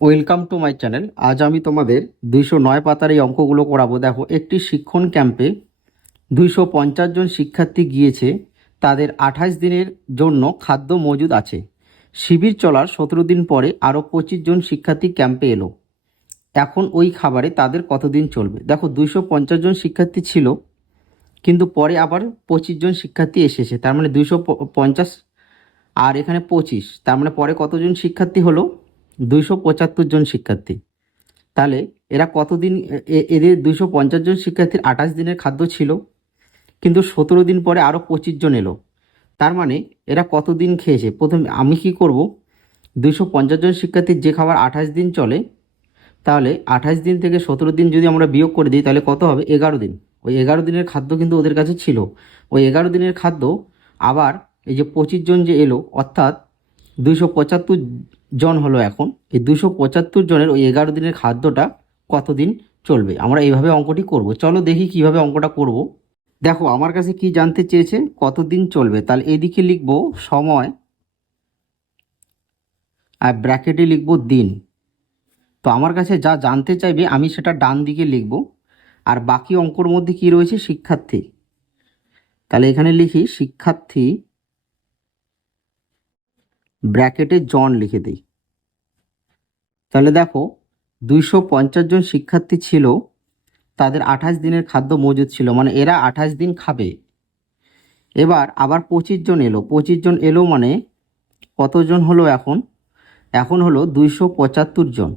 Welcome to my channel. আজ আমি তোমাদের দুইশো নয় পাতার এই অঙ্কগুলো করাবো। দেখো, একটি শিক্ষণ ক্যাম্পে দুইশো পঞ্চাশ জন শিক্ষার্থী গিয়েছে। তাদের আঠাশ দিনের জন্য খাদ্য মজুদ আছে। শিবির চলার সতেরো দিন পরে আরও পঁচিশ জন শিক্ষার্থী ক্যাম্পে এলো। এখন ওই খাবারে তাদের কতদিন চলবে? দেখো, দুইশো পঞ্চাশ জন শিক্ষার্থী ছিল, কিন্তু পরে আবার পঁচিশ জন শিক্ষার্থী এসেছে। তার মানে দুইশো পঞ্চাশ আর এখানে পঁচিশ। তার মানে পরে কতজন শিক্ষার্থী হলো? দুইশো পঁচাত্তর জন শিক্ষার্থী। তাহলে এরা কতদিন এদের দুইশো পঞ্চাশ জন শিক্ষার্থীর আঠাশ দিনের খাদ্য ছিল, কিন্তু সতেরো দিন পরে আরও পঁচিশ জন এলো। তার মানে এরা কতদিন খেয়েছে? প্রথমে আমি কি করব? দুইশো পঞ্চাশ জন শিক্ষার্থীর যে খাবার আঠাশ দিন চলে, তাহলে আঠাশ দিন থেকে সতেরো দিন যদি আমরা বিয়োগ করে দিই, তাহলে কত হবে? এগারো দিন। ওই এগারো দিনের খাদ্য কিন্তু ওদের কাছে ছিল। ওই এগারো দিনের খাদ্য আবার এই যে পঁচিশ জন যে এলো, অর্থাৎ দুইশো পঁচাত্তর জন হলো এখন। এই দুশো পঁচাত্তর জনের ওই এগারো দিনের খাদ্যটা কতদিন চলবে? আমরা এইভাবে অঙ্কটি করব। চলো দেখি কীভাবে অঙ্কটা করব। দেখো, আমার কাছে কি জানতে চেয়েছে? কতদিন চলবে? তাহলে এদিকে লিখব সময় আর ব্র্যাকেটে লিখব দিন। তো আমার কাছে যা জানতে চাইবে, আমি সেটা ডান দিকে লিখব। আর বাকি অঙ্কর মধ্যে কি রয়েছে? শিক্ষার্থী। তাহলে এখানে লিখি, শিক্ষার্থী ব্র্যাকেটে জন লিখে দিই। তাহলে দেখো, দুইশো পঞ্চাশ জন শিক্ষার্থী ছিল, তাদের আঠাশ দিনের খাদ্য মজুদ ছিল মানে এরা আঠাশ দিন খাবে। এবার আবার পঁচিশ জন এলো, পঁচিশ জন এলো মানে কতজন হলো এখন? এখন হলো দুইশো পঁচাত্তর জন।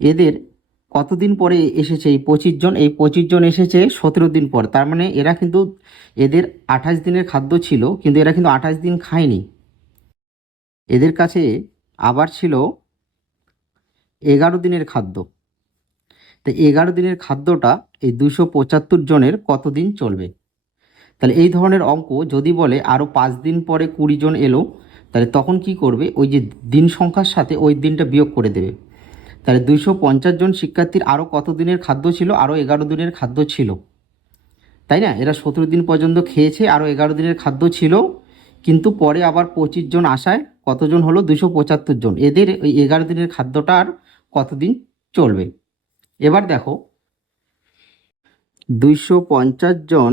এদের কতদিন পরে এসেছে এই পঁচিশ জন? এই পঁচিশ জন এসেছে সতেরো দিন পর। তার মানে এরা কিন্তু, এদের আঠাশ দিনের খাদ্য ছিল, কিন্তু এরা কিন্তু আঠাশ দিন খায়নি। এদের কাছে আবার ছিল এগারো দিনের খাদ্য। তো এগারো দিনের খাদ্যটা এই দুশো পঁচাত্তর জনের কতদিন চলবে? তাহলে এই ধরনের অঙ্ক যদি বলে আরও পাঁচ দিন পরে কুড়ি জন এলো, তাহলে তখন কি করবে? ওই যে দিন সংখ্যার সাথে ওই দিনটা বিয়োগ করে দেবে। তাহলে দুইশো পঞ্চাশ জন শিক্ষার্থীর আরও কত দিনের খাদ্য ছিল? আরও এগারো দিনের খাদ্য ছিল। তাই না? এরা সতেরো দিন পর্যন্ত খেয়েছে আরও এগারো দিনের খাদ্য ছিল। কিন্তু পরে আবার পঁচিশ জন আসায় কতজন হলো? দুশো পঁচাত্তর জন। এদের ওই এগারো দিনের খাদ্যটা আর কতদিন চলবে? এবার দেখো, দুইশো পঞ্চাশ জন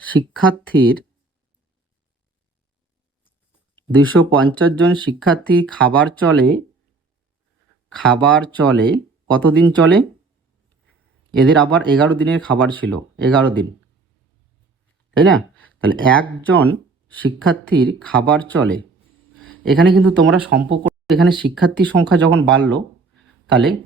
শিক্ষার্থীর, দুইশো পঞ্চাশ জন শিক্ষার্থী খাবার চলে খাবার চলে, কতদিন চলে? এদের আবার এগারো দিনের খাবার ছিল, এগারো দিন। তাই না? তাহলে একজন শিক্ষার্থীর খাবার চলে। এখানে কিন্তু তোমরা সম্পর্ক, এখানে শিক্ষার্থীর সংখ্যা যখন বাড়লো, তাহলে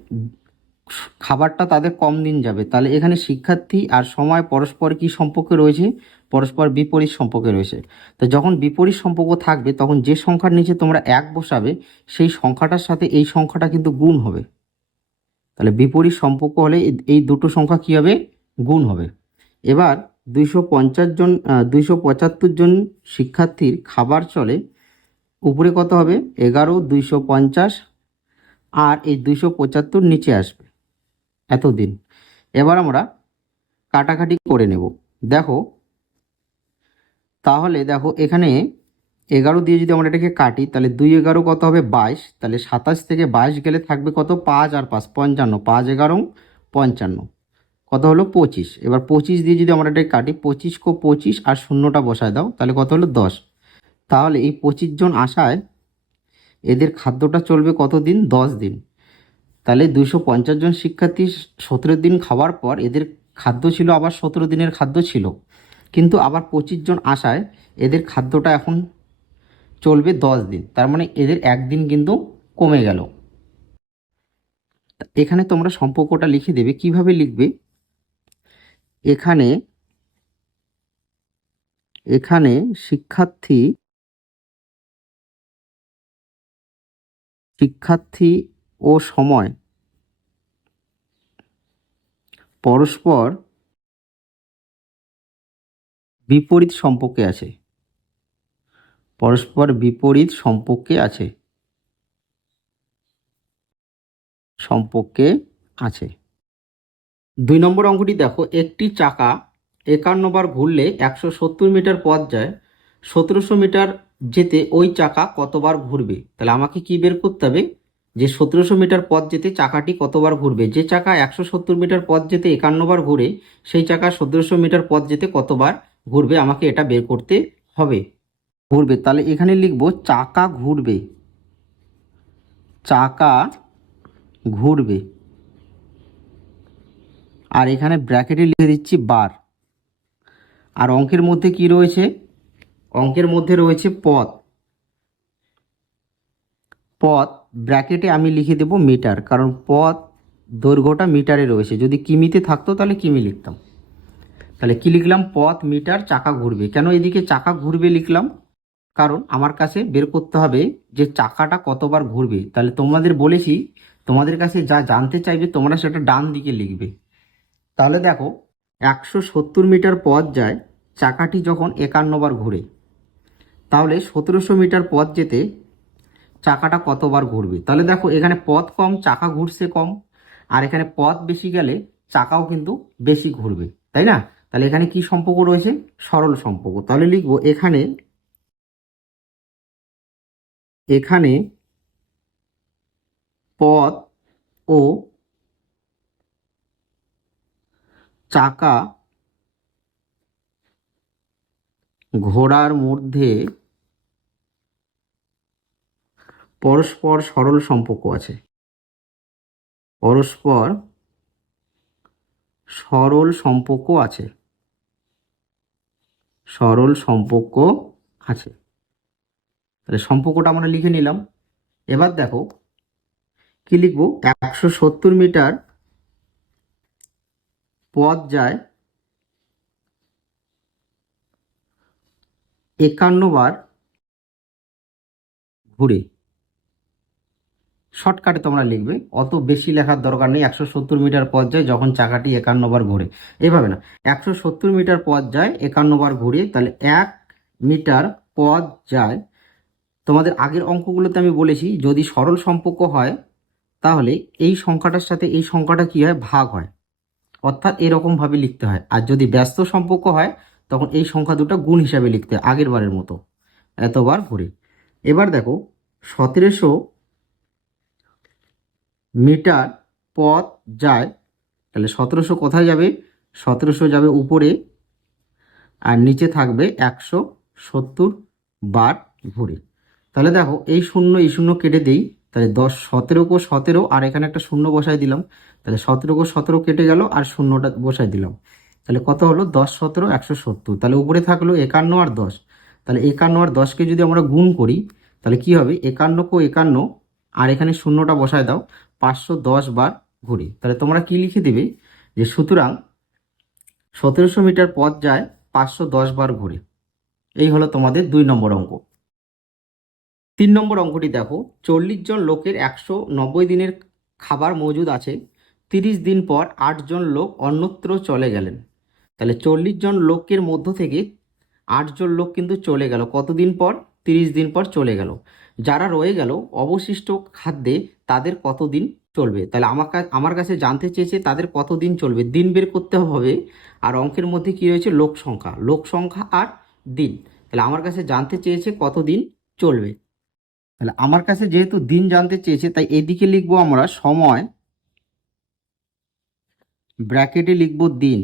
খাবারটা তাদের কম দিন যাবে। তাহলে এখানে শিক্ষার্থী আর সময় পরস্পর কি সম্পর্কে রয়েছে? পরস্পর বিপরীত সম্পর্কে রয়েছে। তো যখন বিপরীত সম্পর্ক থাকবে, তখন যে সংখ্যার নিচে তোমরা এক বসাবে, সেই সংখ্যাটার সাথে এই সংখ্যাটা কিন্তু গুণ হবে। তাহলে বিপরীত সম্পর্ক হলে এই- দুটো সংখ্যা কী হবে? গুণ হবে। এবার দুইশো পঞ্চাশ জন দুইশো পঁচাত্তর জন শিক্ষার্থীর খাবার চলে। উপরে কত হবে? এগারো, দুইশো পঞ্চাশ। আর এই দুইশো পঁচাত্তর নিচে আসবে। এতদিন। এবার আমরা কাটাকাটি করে নেব। দেখো, তাহলে দেখো এখানে এগারো দিয়ে যদি আমরা এটাকে কাটি, তাহলে দুই এগারো কত হবে? বাইশ। তাহলে সাতাশ থেকে বাইশ গেলে থাকবে কত? পাঁচ আর পাঁচ, পঞ্চান্ন। পাঁচ এগারো, পঞ্চান্ন। কত হলো পঁচিশ। এবার পঁচিশ দিয়ে যদি আমরা এটাকে কাটি, পঁচিশ কো পঁচিশ আর শূন্যটা বসায় দাও, তাহলে কত হলো দশ। তাহলে এই পঁচিশ জন আসায় এদের খাদ্যটা চলবে কত দিন দশ দিন। তাহলে দুশো পঞ্চাশ জন শিক্ষার্থী সতেরো দিন খাওয়ার পর এদের খাদ্য ছিল, আবার সতেরো দিনের খাদ্য ছিল। কিন্তু আবার পঁচিশ জন আসায় এদের খাদ্যটা এখন চলবে দশ দিন। তার মানে এদের একদিন কিন্তু কমে গেল। এখানে তোমরা সম্পর্কটা লিখে দেবে, কীভাবে লিখবে? এখানে এখানে শিক্ষার্থী শিক্ষার্থী ও সময়। পরস্পর বিপরীত সম্পর্কে আছে। পরস্পর বিপরীত সম্পর্কে আছে। সম্পর্কে আছে। দুই নম্বর অঙ্কটি দেখো, একটি চাকা একান্ন বার ঘুরলে একশো সত্তর মিটার পথ যায়, সতেরোশো মিটার যেতে ওই চাকা কতবার ঘুরবে? তাহলে আমাকে কি বের করতে হবে? যে সতেরোশো মিটার পথ যেতে চাকাটি কতবার ঘুরবে? যে চাকা একশো সত্তর মিটার পথ যেতে একান্নবার ঘুরে, সেই চাকা সতেরোশো মিটার পথ যেতে কতবার ঘুরবে? আমাকে এটা বের করতে হবে। ঘুরবে। তাহলে এখানে লিখব, চাকা ঘুরবে। চাকা ঘুরবে। আর এখানে ব্র্যাকেটে লিখে দিচ্ছি বার। আর অঙ্কের মধ্যে কি রয়েছে? অঙ্কের মধ্যে রয়েছে পথ পথ ব্র্যাকেটে আমি লিখে দেব মিটার, কারণ পথ দৈর্ঘ্যটা মিটারে রয়েছে। যদি কিমিতে থাকতো তাহলে কিমি লিখতাম। তাহলে কি লিখলাম? পথ মিটার, চাকা ঘুরবে। কেন এদিকে চাকা ঘুরবে লিখলাম? কারণ আমার কাছে বের করতে হবে যে চাকাটা কতবার ঘুরবে। তাহলে তোমাদের বলেছি, তোমাদের কাছে যা জানতে চাইবে তোমরা সেটা ডান দিকে লিখবে। তাহলে দেখো, একশো সত্তর মিটার পথ যায় চাকাটি যখন একান্নবার ঘুরে। তাহলে সতেরোশো মিটার পথ যেতে চাকাটা কতবার ঘুরবে? তাহলে দেখো, এখানে পথ কম, চাকা ঘুরছে কম, আর এখানে পথ বেশি গেলে চাকাও কিন্তু বেশি ঘুরবে, তাই না? তাহলে এখানে কি সম্পর্ক রয়েছে? সরল সম্পর্ক। তাহলে লিখব, এখানে এখানে পথ ও চাকা ঘোড়ার মধ্যে পরস্পর সরল সম্পর্ক আছে। পরস্পর সরল সম্পর্ক আছে। সরল সম্পর্ক আছে। তাহলে সম্পর্কটা আমরা লিখে নিলাম। এবার দেখো কি লিখব? একশো সত্তর মিটার পথ যায় একান্ন বার ঘুরে। শর্টকাটে তোমরা লিখবে, অত বেশি লেখার দরকার নেই, একশো সত্তর মিটার পথ যায় যখন চাকাটি একান্ন বার ঘুরে। এভাবে না, একশো সত্তর মিটার পথ যায়, একান্ন বার ঘুরে তাহলে এক মিটার পথ যায়। তোমাদের আগের অঙ্কগুলোতে আমি বলেছি, যদি সরল সম্পর্ক হয়, তাহলে এই সংখ্যাটার সাথে এই সংখ্যাটা কি হয়? ভাগ হয়। অর্থাৎ এরকমভাবে লিখতে হয়। আর যদি ব্যস্ত সম্পর্ক হয়, তখন এই সংখ্যা দুটো গুণ হিসাবে লিখতে হয়, আগের বারের মতো। এতবার ঘুরে। এবার দেখো, সতেরোশো মিটার পথ যায়, তাহলে সতেরোশো কোথায় যাবে? সতেরোশো যাবে উপরে, আর নিচে থাকবে একশো সত্তর বার ঘুরে। তাহলে দেখো, এই শূন্য এই শূন্য কেটে দেই। তাহলে দশ সতেরো কো সতেরো, আর এখানে একটা শূন্য বসাই দিলাম। তাহলে সতেরো কো সতেরো কেটে গেল, আর শূন্যটা বসাই দিলাম। তাহলে কত হলো? দশ সতেরো, একশো সত্তর। তাহলে উপরে থাকল একান্ন আর দশ। তাহলে একান্ন আর দশকে যদি আমরা গুণ করি, তাহলে কি হবে? একান্ন কো একান্ন, আর এখানে শূন্যটা বসায় দাও, পাঁচশো দশ বার ঘুরে। তাহলে তোমরা কি লিখে দেবে? যে সুতরাং সতেরোশো মিটার পথ যায় পাঁচশো দশ বার ঘুরে। এই হলো তোমাদের দুই নম্বর অঙ্ক। তিন নম্বর অঙ্কটি দেখো। চল্লিশ জন লোকের একশো নব্বই দিনের খাবার মজুদ আছে। তিরিশ দিন পর আটজন লোক অন্যত্র চলে গেলেন। তাহলে চল্লিশ জন লোকের মধ্য থেকে আটজন লোক কিন্তু চলে গেল। কতদিন পর? তিরিশ দিন পর চলে গেল। যারা রয়ে গেল, অবশিষ্ট খাদ্যে তাদের কতদিন চলবে? তাহলে আমার আমার কাছে জানতে চেয়েছে তাদের কতদিন চলবে? দিন বের করতে হবে। আর অঙ্কের মধ্যে কি রয়েছে? লোক সংখ্যা। লোক সংখ্যা আর দিন। তাহলে আমার কাছে জানতে চেয়েছে কতদিন চলবে? তাহলে আমার কাছে যেহেতু দিন জানতে চেয়েছে, তাই এদিকে লিখব আমরা সময়, ব্র্যাকেটে লিখব দিন,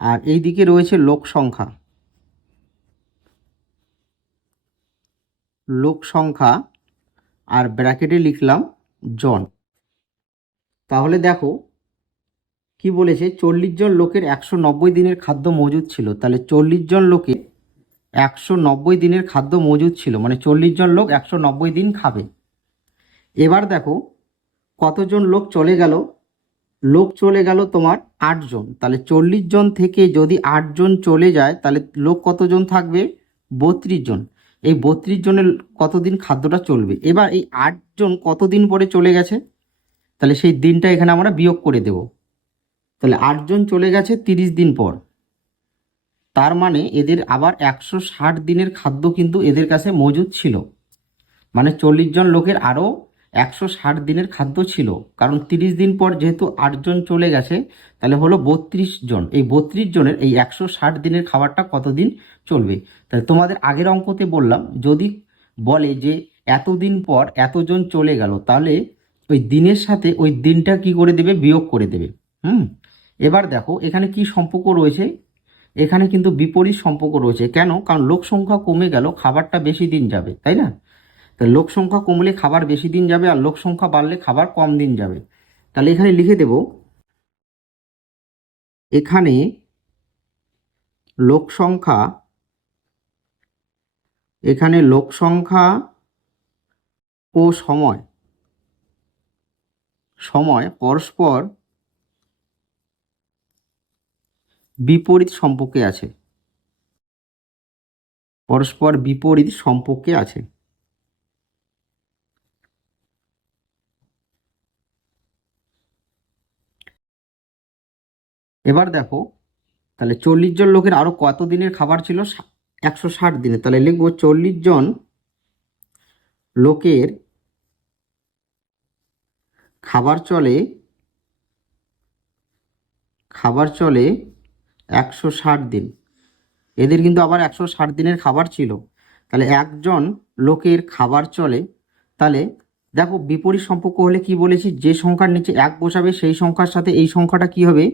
আর এই দিকে রয়েছে লোক সংখ্যা। লোক সংখ্যা আর ব্র্যাকেটে লিখলাম জন। তাহলে দেখো, কি বলেছে, চল্লিশ জন লোকের একশো নব্বই দিনের খাদ্য মজুদ ছিল, তাহলে চল্লিশ জন লোকের একশো নব্বই দিনের খাদ্য মজুদ ছিল মানে চল্লিশ জন লোক একশো নব্বই দিন খাবে। এবার দেখো, কতজন লোক চলে গেল? লোক চলে গেল তোমার আটজন তাহলে চল্লিশ জন থেকে যদি আটজন চলে যায়, তাহলে লোক কতজন থাকবে? বত্রিশ জন। এই বত্রিশ জনের কতদিন খাদ্যটা চলবে? এবার এই আটজন কতদিন পরে চলে গেছে? তাহলে সেই দিনটা এখানে আমরা বিয়োগ করে দেব। তাহলে আটজন চলে গেছে তিরিশ দিন পর। তার মানে এদের আবার একশো ষাট দিনের খাদ্য কিন্তু এদের কাছে মজুদ ছিল। মানে চল্লিশ জন লোকের আরও একশো ষাট দিনের খাদ্য ছিল। কারণ তিরিশ দিন পর যেহেতু আটজন চলে গেছে, তাহলে হলো বত্রিশ জন। এই বত্রিশ জনের এই একশো ষাট দিনের খাবারটা কতদিন চলবে? তাহলে তোমাদের আগের অঙ্কতে বললাম, যদি বলে যে এতদিন পর এতজন চলে গেল, তাহলে ওই দিনের সাথে ওই দিনটা কি করে দেবে? বিয়োগ করে দেবে। হুম? এবার দেখো, এখানে কি সম্পর্ক রয়েছে? এখানে কিন্তু বিপরীত সম্পর্ক রয়েছে। কেন? কারণ লোক সংখ্যা কমে গেল, খাবারটা বেশি দিন যাবে, তাই না? তো লোক সংখ্যা কমলে খাবার বেশি দিন যাবে আর লোক সংখ্যা বাড়লে খাবার কম দিন যাবে। তাহলে এখানে লিখে দেব, এখানে লোক সংখ্যা, এখানে লোক সংখ্যা ও সময় সময় পরস্পর বিপরীত সম্পর্কে আছে। পরস্পর বিপরীত সম্পর্কে আছে। এবার দেখো, তাহলে চল্লিশ জন লোকের আরও কত দিনের খাবার ছিল? একশো ষাট দিনের। তাহলে লিখব চল্লিশ জন লোকের খাবার চলে খাবার চলে একশো ষাট দিন। এদের কিন্তু আবার একশো ষাট দিনের খাবার ছিল। তাহলে একজন লোকের খাবার চলে, তাহলে দেখো বিপরীত সম্পর্ক হলে কি বলেছি? যে সংখ্যার নিচে এক বসাবে, সেই সংখ্যার সাথে এই সংখ্যাটা কি হবে?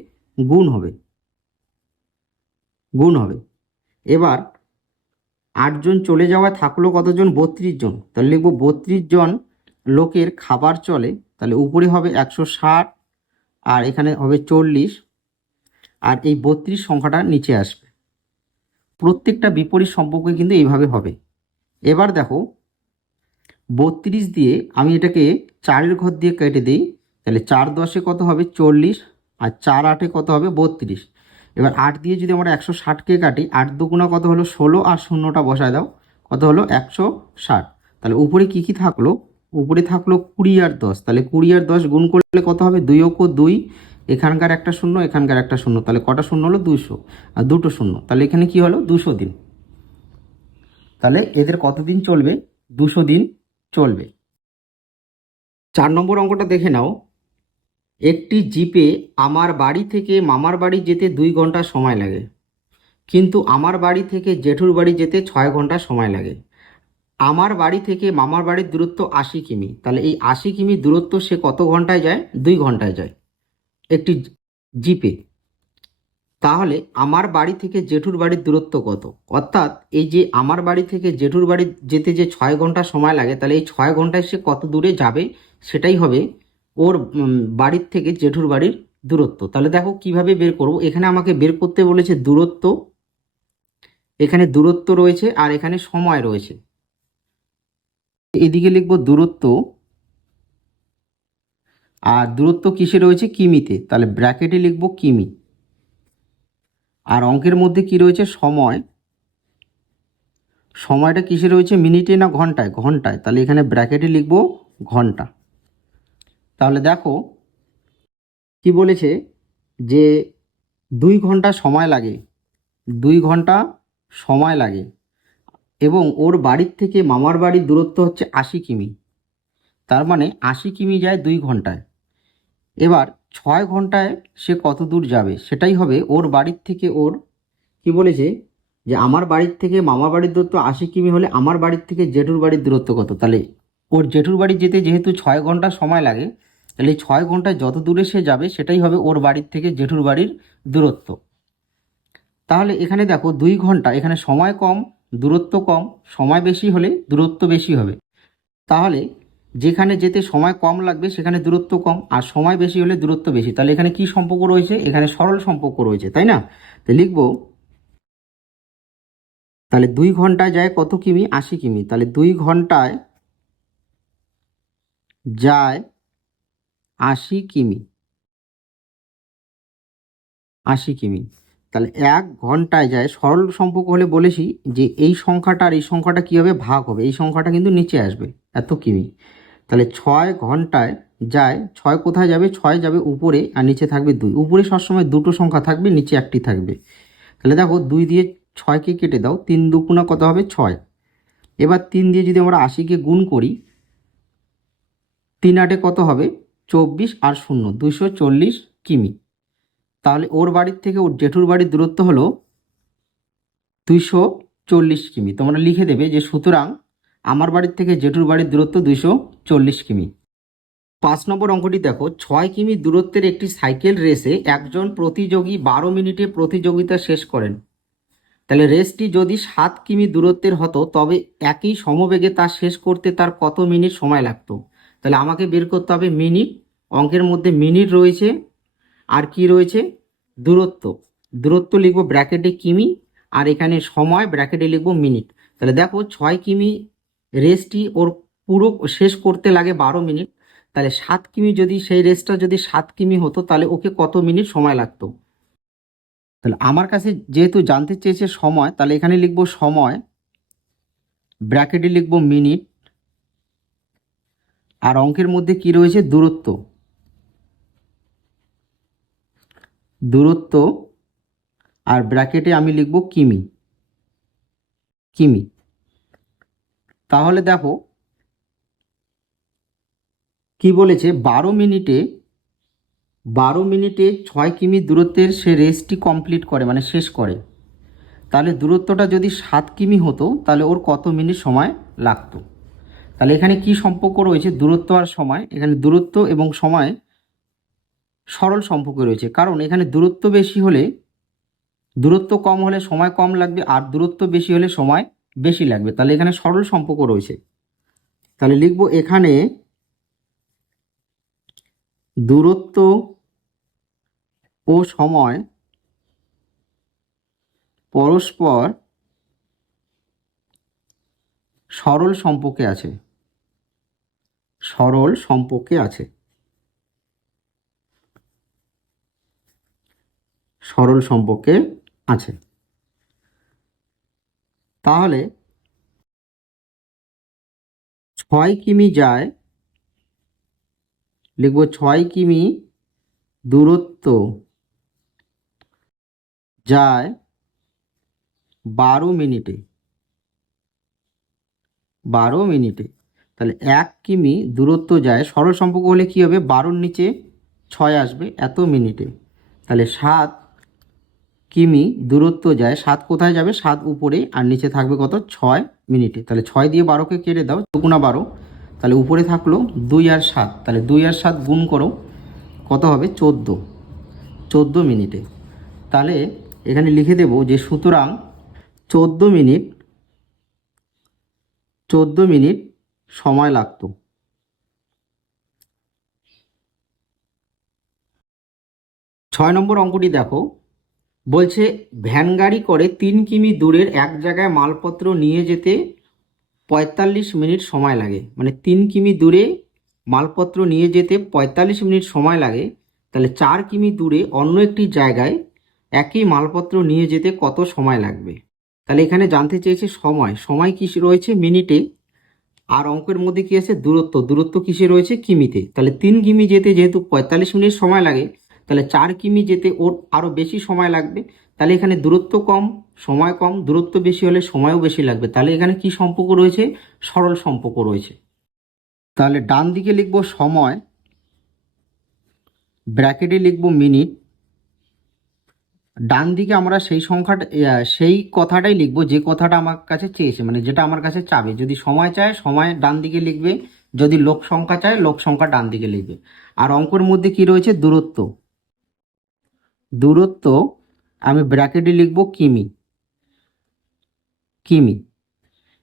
গুণ হবে। গুণ হবে। এবার আটজন চলে যাওয়ায় থাকল কতজন? বত্রিশ জন। তাহলে লিখব বত্রিশ জন লোকের খাবার চলে, তাহলে উপরে হবে একশো ষাট আর এখানে হবে চল্লিশ। আর এই বত্রিশ সংখ্যাটা নিচে আসবে। প্রত্যেকটা বিপরীত সম্পর্ক কিন্তু এইভাবে হবে। এবার দেখো, বত্রিশ দিয়ে আমি এটাকে চারের ঘর দিয়ে কেটে দিই, তাহলে চার দশে কত হবে? চল্লিশ। আর চার আটে কত হবে? বত্রিশ। এবার আট দিয়ে যদি আমরা একশো ষাটকে কাটি, আট দুগুণা কত হলো? ষোলো। আর শূন্যটা বসায় দাও, কত হলো? একশো ষাট। তাহলে উপরে কি কি থাকল? উপরে থাকল কুড়ি আর দশ। তাহলে কুড়ি আর দশ গুণ করলে কত হবে? দুই অক্ষ দুই। এখানকার একটা শূন্য, এখানকার একটা শূন্য, তাহলে কটা শূন্য হলো? দুশো আর দুটো শূন্য, তাহলে এখানে কি হলো? দুশো দিন। তাহলে এদের কতদিন চলবে? দুশো দিন চলবে। চার নম্বর অঙ্কটা দেখে নাও। একটি জিপে আমার বাড়ি থেকে মামার বাড়ি যেতে দুই ঘণ্টা সময় লাগে। কিন্তু আমার বাড়ি থেকে জেঠুর বাড়ি যেতে ছয় ঘণ্টা সময় লাগে। আমার বাড়ি থেকে মামার বাড়ির দূরত্ব আশি কিমি। তাহলে এই আশি কিমি দূরত্ব সে কত ঘন্টায় যায়? দুই ঘন্টায় যায়। একটি জিপে। তাহলে আমার বাড়ি থেকে জেঠুর বাড়ির দূরত্ব কত? অর্থাৎ এই যে আমার বাড়ি থেকে জেঠুর বাড়ি যেতে যে ছয় ঘণ্টা সময় লাগে, তাহলে এই ছয় ঘন্টায় সে কত দূরে যাবে? সেটাই হবে ওর বাড়ির থেকে জেঠুর বাড়ির দূরত্ব। তাহলে দেখো কীভাবে বের করব। এখানে আমাকে বের করতে বলেছে দূরত্ব। এখানে দূরত্ব রয়েছে আর এখানে সময় রয়েছে। এদিকে লিখব দূরত্ব। আর দূরত্ব কিসে রয়েছে? কিমিতে। তাহলে ব্র্যাকেটে লিখব কিমি। আর অঙ্কের মধ্যে কি রয়েছে? সময়। সময়টা কিসে রয়েছে? মিনিটে না ঘন্টায়? ঘন্টায়। তাহলে এখানে ব্র্যাকেটে লিখব ঘণ্টা। তাহলে দেখো, কি বলেছে যে দুই ঘণ্টা সময় লাগে। দুই ঘণ্টা সময় লাগে। এবং ওর বাড়ির থেকে মামার বাড়ির দূরত্ব হচ্ছে আশি কিমি। তার মানে আশি কিমি যায় দুই ঘন্টায়। এবার ছয় ঘন্টায় সে কত দূর যাবে? সেটাই হবে ওর বাড়ির থেকে ওর কি বলেছে? যে আমার বাড়ির থেকে মামার বাড়ির দূরত্ব আশি কিমি হলে আমার বাড়ির থেকে জেঠুর বাড়ির দূরত্ব কত? তাহলে ওর জেঠুর বাড়ি যেতে যেহেতু ছয় ঘণ্টা সময় লাগে, তাহলে ছয় ঘন্টায় যত দূরে সে যাবে সেটাই হবে ওর বাড়ির থেকে জেঠুর বাড়ির দূরত্ব। তাহলে এখানে দেখো দুই ঘণ্টা, এখানে সময় কম, দূরত্ব কম, সময় বেশি হলে দূরত্ব বেশি হবে। তাহলে যেখানে যেতে সময় কম লাগবে, সেখানে দূরত্ব কম। আর সময় বেশি হলে দূরত্ব বেশি। তাহলে এখানে কি সম্পর্ক রয়েছে? এখানে সরল সম্পর্ক রয়েছে, তাই না? তো লিখব, তাহলে দুই ঘন্টায় যায় কত কিমি? আশি কিমি। তাহলে দুই ঘন্টায় যায় আশি কিমি। আশি কিমি। তাহলে এক ঘন্টায় যায়। সরল সম্পর্ক হলে বলেছি যে এই সংখ্যাটা আর এই সংখ্যাটা কী হবে? ভাগ হবে। এই সংখ্যাটা কিন্তু নিচে আসবে, এত কিমি। তাহলে ছয় ঘন্টায় যায়, ছয় কোথায় যাবে? ছয় যাবে উপরে আর নিচে থাকবে দুই। উপরে সবসময় দুটো সংখ্যা থাকবে, নিচে একটি থাকবে। তাহলে দেখো দুই দিয়ে ছয়কে কেটে দাও, তিন দুগুণা কত হবে? ছয়। এবার তিন দিয়ে যদি আমরা আশিকে গুণ করি, তিন আটে কত হবে? চব্বিশ আর শূন্য দুশো চল্লিশ কিমি। তাহলে ওর বাড়ির থেকে ওর জেঠুর বাড়ির দূরত্ব হলো দুইশো চল্লিশ কিমি। তোমরা লিখে দেবে যে সুতরাং আমার বাড়ির থেকে জেঠুর বাড়ির দূরত্ব দুইশো চল্লিশ কিমি। পাঁচ নম্বর অঙ্কটি দেখো, ছয় কিমি দূরত্বের একটি সাইকেল রেসে একজন প্রতিযোগী বারো মিনিটে প্রতিযোগিতা শেষ করেন। তাহলে রেসটি যদি সাত কিমি দূরত্বের হতো, তবে একই সমবেগে তা শেষ করতে তার কত মিনিট সময় লাগতো? তাহলে আমাকে বের করতে হবে মিনিট, অঙ্কের মধ্যে মিনিট রয়েছে। আর কি রয়েছে? দূরত্ব। দূরত্ব লিখব ব্র্যাকেটে কিমি, আর এখানে সময়, ব্র্যাকেটে লিখব মিনিট। তাহলে দেখো, ছয় কিমি রেসটি ওর পুরো শেষ করতে লাগে বারো মিনিট। তাহলে সাত কিমি যদি, সেই রেসটা যদি সাত কিমি হতো, তাহলে ওকে কত মিনিট সময় লাগতো? তাহলে আমার কাছে যেহেতু জানতে চেয়েছে সময়, তাহলে এখানে লিখব সময়, ব্র্যাকেটে লিখব মিনিট, আর অঙ্কের মধ্যে কি রয়েছে? দূরত্ব। দূরত্ব, আর ব্র্যাকেটে আমি লিখব কিমি। কিমি। তাহলে দেখো, কি বলেছে? বারো মিনিটে বারো মিনিটে ছয় কিমি দূরত্বের সে রেসটি কমপ্লিট করে মানে শেষ করে। তাহলে দূরত্বটা যদি সাত কিমি হতো, তাহলে ওর কত মিনিট সময় লাগতো? তাহলে এখানে কি সম্পর্ক রয়েছে? দূরত্ব আর সময়। এখানে দূরত্ব এবং সময় সরল সম্পর্ক রয়েছে। কারণ এখানে দূরত্ব বেশি হলে, দূরত্ব কম হলে সময় কম লাগবে, আর দূরত্ব বেশি হলে সময় বেশি লাগবে। তাহলে এখানে সরল সম্পর্ক রয়েছে। তাহলে লিখব এখানে দূরত্ব ও সময় পরস্পর সরল সম্পর্কে আছে। সরল সম্পর্কে আছে। সরল সম্পর্কে আছে। তাহলে ছয় কিমি যায়, লিখব ছয় কিমি দূরত্ব যায় বারো মিনিটে বারো মিনিটে। তাহলে এক কিমি দূরত্ব যায়, সরল সম্পর্ক হলে কী হবে? বারোর নিচে ছয় আসবে এত মিনিটে। তাহলে সাত কিমি দূরত্ব যায় সাত কোথায় যাবে? সাত উপরে আর নিচে থাকবে কত? ছয় মিনিটে। তাহলে ছয় দিয়ে বারোকে কেটে দাও, দুগুণা বারো। তাহলে উপরে থাকল দুই আর সাত। তাহলে দুই আর সাত গুণ করো, কত হবে? চোদ্দ। চোদ্দ মিনিটে। তাহলে এখানে লিখে দেব যে সুতরাং চোদ্দ মিনিট চোদ্দ মিনিট সময় লাগতো। ছয় নম্বর অঙ্কটি দেখো। বলছে, ভ্যান গাড়ি করে তিন কিমি দূরের এক জায়গায় মালপত্র নিয়ে যেতে পঁয়তাল্লিশ মিনিট সময় লাগে। মানে তিন কিমি দূরে মালপত্র নিয়ে যেতে পঁয়তাল্লিশ মিনিট সময় লাগে, তাহলে চার কিমি দূরে অন্য একটি জায়গায় একই মালপত্র নিয়ে যেতে কত সময় লাগবে? তাহলে এখানে জানতে চেয়েছে সময়। সময় কিসে রয়েছে মিনিটে? আর অঙ্কের মধ্যে কী আছে? দূরত্ব। দূরত্ব কিসে রয়েছে? কিমিতে। তাহলে তিন কিমি যেতে যেহেতু পঁয়তাল্লিশ মিনিট সময় লাগে তাহলে চার কিমি যেতে ওর আরও বেশি সময় লাগবে। তাহলে এখানে দূরত্ব কম, সময় কম, দূরত্ব বেশি হলে সময়ও বেশি লাগবে। তাহলে এখানে কি সম্পর্ক রয়েছে? সরল সম্পর্ক রয়েছে। তাহলে ডান দিকে লিখব সময়, ব্র্যাকেটে লিখব মিনিট। ডান দিকে আমরা সেই সংখ্যাটা সেই কথাটাই লিখব যে কথাটা আমার কাছে চেয়েছে মানে যেটা আমার কাছে চাবে। যদি সময় চায়, সময় ডান দিকে লিখবে। যদি লোক সংখ্যা চায় লোক সংখ্যা ডান দিকে লিখবে। আর অঙ্কের মধ্যে কি রয়েছে? দূরত্ব। দূরত্ব, আমি ব্র্যাকেটে লিখব কিমি। কিমি।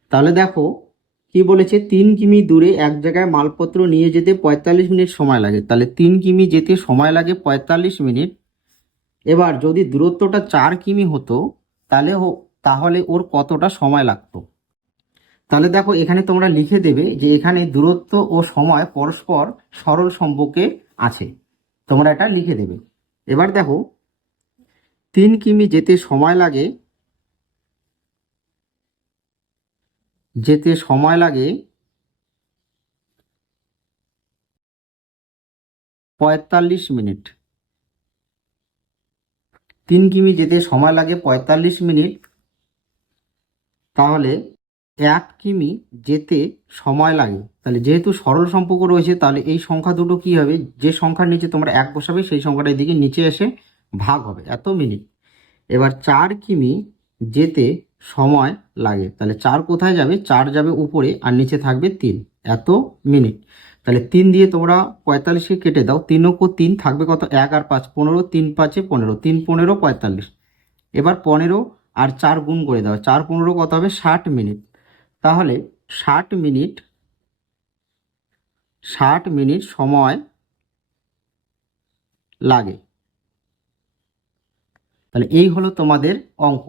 তাহলে দেখো, কি বলেছে? তিন কিমি দূরে এক জায়গায় মালপত্র নিয়ে যেতে পঁয়তাল্লিশ মিনিট সময় লাগে। তাহলে তিন কিমি যেতে সময় লাগে পঁয়তাল্লিশ মিনিট। এবার যদি দূরত্বটা চার কিমি হতো, তাহলে তাহলে ওর কতটা সময় লাগতো? তাহলে দেখো, এখানে তোমরা লিখে দেবে যে এখানে দূরত্ব ও সময় পরস্পর সরল সম্পর্কে আছে। তোমরা এটা লিখে দেবে। এবার দেখো তিন কিমি যেতে সময় লাগে, যেতে সময় লাগে পঁয়তাল্লিশ মিনিট। তিন কিমি যেতে সময় লাগে পঁয়তাল্লিশ মিনিট, তাহলে এক কিমি যেতে সময় লাগে। তাহলে যেহেতু সরল সম্পর্ক রয়েছে, তাহলে এই সংখ্যা দুটো কি হবে? যে সংখ্যার নিচে তোমরা এক বসাবে, সেই সংখ্যাটা এদিকে নিচে এসে ভাগ হবে, এত মিনিট এবার চার কিমি যেতে সময় লাগে, তাহলে চার কোথায় যাবে? চার যাবে উপরে আর নিচে থাকবে তিন, এত মিনিট। তাহলে তিন দিয়ে তোমরা পঁয়তাল্লিশকে কেটে দাও, তিন অক্ষ তিন থাকবে কত? এক আর পাঁচ পনেরো, তিন পাঁচে পনেরো, তিন পনেরো পঁয়তাল্লিশ। এবার পনেরো আর চার গুণ করে দাও, চার পনেরো কত হবে? ষাট মিনিট। তাহলে ষাট মিনিট ষাট মিনিট সময় লাগে। তাহলে এই হলো তোমাদের অঙ্ক।